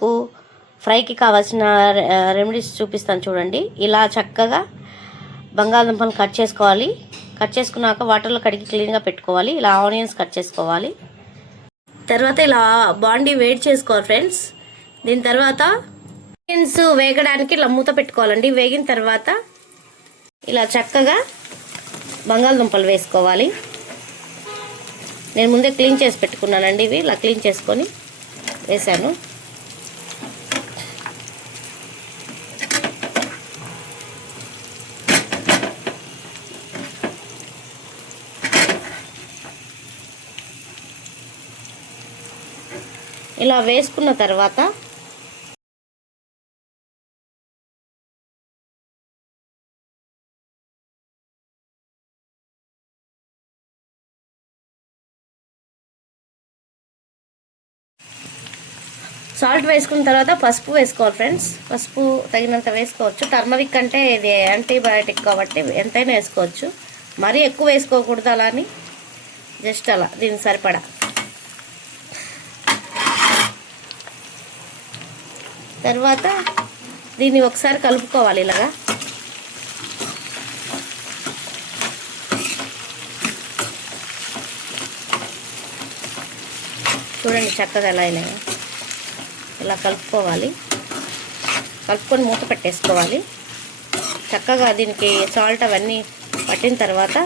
మీకు ఫ్రైకి కావాల్సిన రెమెడీస్ చూపిస్తాను చూడండి. ఇలా చక్కగా బంగాళదుంపలు కట్ చేసుకోవాలి. కట్ చేసుకున్నాక వాటర్లో కడిగి క్లీన్గా పెట్టుకోవాలి. ఇలా ఆనియన్స్ కట్ చేసుకోవాలి. తర్వాత ఇలా బాండీ వేడి చేసుకోవాలి ఫ్రెండ్స్. దీని తర్వాత ఆనియన్స్ వేగడానికి ఇలా మూత పెట్టుకోవాలండి. వేగిన తర్వాత ఇలా చక్కగా బంగాళదుంపలు వేసుకోవాలి. నేను ముందే క్లీన్ చేసి పెట్టుకున్నానండి. ఇవి ఇలా క్లీన్ చేసుకొని వేసాను. ఇలా వేసుకున్న తర్వాత సాల్ట్ వేసుకున్న తర్వాత పసుపు వేసుకోవాలి ఫ్రెండ్స్. పసుపు తగినంత వేసుకోవచ్చు. టర్మరిక్ అంటే ఇది యాంటీబయాటిక్ కాబట్టి ఎంతైనా వేసుకోవచ్చు. మరీ ఎక్కువ వేసుకోకూడదు. అలా అని జస్ట్ అలా దీనికి సరిపడా. తర్వాత దీన్ని ఒకసారి కలుపుకోవాలి ఇలాగా. చూడండి చక్కగా ఎలా అయినాయో. ఇలా కలుపుకోవాలి. కలుపుకొని మూత పెట్టేసుకోవాలి. చక్కగా దీనికి సాల్ట్ అవన్నీ పట్టిన తర్వాత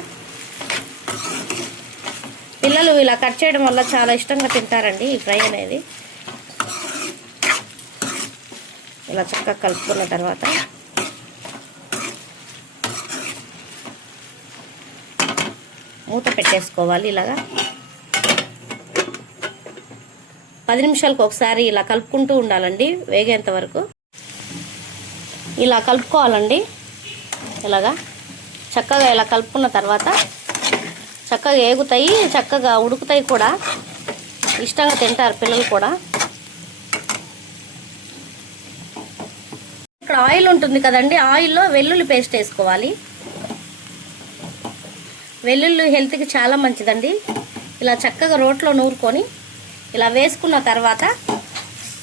పిల్లలు ఇలా కట్ చేయడం వల్ల చాలా ఇష్టంగా తింటారండి ఈ ఫ్రై అనేది. ఇలా చక్కగా కలుపుకున్న తర్వాత మూత పెట్టేసుకోవాలి. ఇలాగా 10 నిమిషాలకు ఒకసారి ఇలా కలుపుకుంటూ ఉండాలండి వేగేంత వరకు. ఇలా కలుపుకోవాలండి. ఇలాగా చక్కగా ఇలా కలుపుకున్న తర్వాత చక్కగా ఏగుతాయి, చక్కగా ఉడుకుతాయి కూడా. ఇష్టంగా తింటారు పిల్లలు కూడా. ఇక్కడ ఆయిల్ ఉంటుంది కదండి, ఆయిల్లో వెల్లుల్లి పేస్ట్ వేసుకోవాలి. వెల్లుల్లి హెల్త్కి చాలా మంచిదండి. ఇలా చక్కగా రోట్లో నూరుకొని ఇలా వేసుకున్న తర్వాత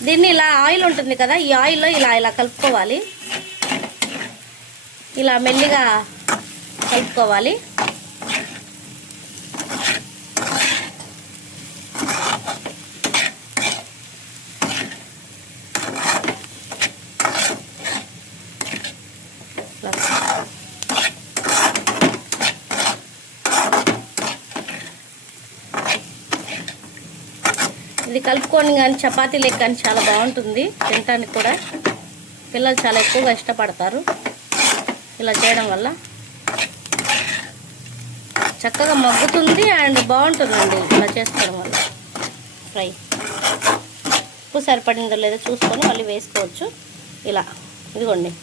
దీన్ని ఇలా ఆయిల్ ఉంటుంది కదా, ఈ ఆయిల్లో ఇలా ఇలా కలుపుకోవాలి. ఇలా మెల్లిగా కలుపుకోవాలి. ఇది కలుపుకొని కానీ చపాతీలకు కానీ చాలా బాగుంటుంది తినడానికి కూడా. పిల్లలు చాలా ఎక్కువగా ఇష్టపడతారు ఇలా చేయడం వల్ల. చక్కగా మగ్గుతుంది అండ్ బాగుంటుందండి ఇలా చేసుకోవడం వల్ల ఫ్రై. ఉప్పు సరిపడిందో లేదో చూసుకొని మళ్ళీ వేసుకోవచ్చు. ఇలా ఇదిగోండి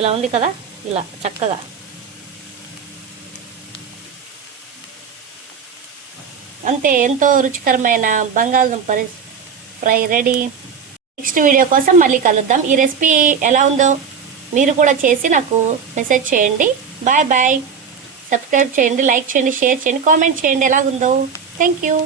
ఇలా ఉంది కదా, ఇలా చక్కగా. అంతే, ఎంతో రుచికరమైన బంగాళదుంప ఫ్రై రెడీ. నెక్స్ట్ వీడియో కోసం మళ్ళీ కలుద్దాం. ఈ రెసిపీ ఎలా ఉందో మీరు కూడా చేసి నాకు మెసేజ్ చేయండి. Bye bye. సబ్స్క్రైబ్ చేయండి, లైక్ చేయండి, షేర్ చేయండి, కామెంట్ చేయండి ఎలాగుందో. Thank you.